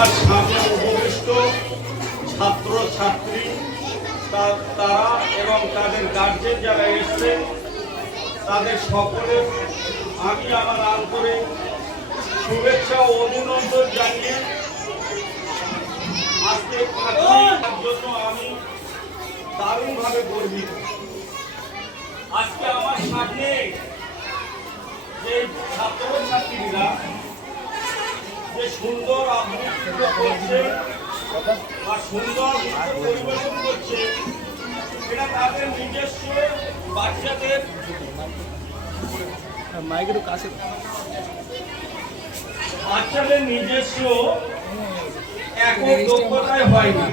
আমার সামনে উপবিষ্ট ছাত্র ছাত্রী তারা এবং তাদের গার্জেন যারা এসছে তাদের সকলের আমি আমার আন্তরিক শুভেচ্ছা ও অভিনন্দন জানিয়ে আজকে জন্য আমি দারুণভাবে গর্বিত। আজকে আমার সামনে যে ছাত্রছাত্রীরা যে সুন্দর আবৃত্তি করছে বা সুন্দর পরিবেশন করছে, এটা তাদের নিজস্ব বাচ্চাদের নিজস্ব একক দক্ষতায় হয়নি।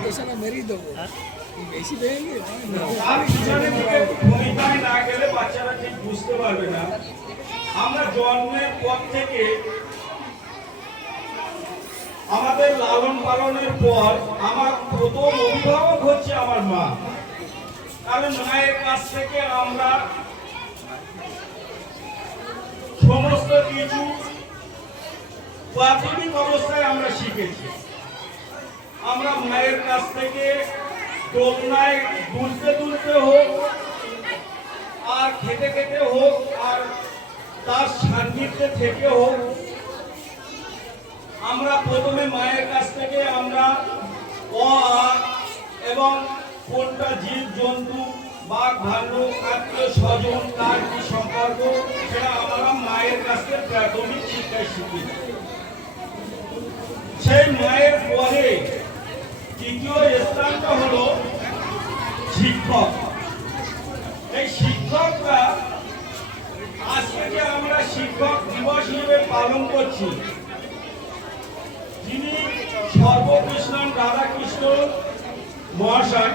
তার পিছনে দিকে ভূমিকায় না গেলে বাচ্চারা ঠিক বুঝতে পারবে না। আমরা জন্মের পর থেকে আমাদের লালন পালনের পর আমার প্রথম অভিভাবক হচ্ছে আমার মা। কারণ মায়ের কাছ থেকে আমরা সমস্ত কিছু প্রাথমিক অবস্থায় আমরা শিখেছি। আমরা মায়ের কাছ থেকে দোলনায় দুলতে দুলতে হোক আর খেতে খেতে হোক আর তার সান্নিধ্যে থেকে হোক, আমরা প্রথমে মায়ের কাছ থেকে আমরা অ এবং কোনটা জীব জন্তু বাঘ ভাল্লুক আত্মীয় স্বজন তার কি সম্পর্ক, সেটা আমরা মায়ের কাছ থেকে প্রাথমিক শিক্ষায় শিখি। সেই মায়ের পরে দ্বিতীয় স্থানটা হলো শিক্ষক। এই শিক্ষকরা আজকে যে আমরা শিক্ষক দিবস হিসেবে পালন করছি, যিনি সর্বকৃষ্ণ রাধাকৃষ্ণ মহাশয়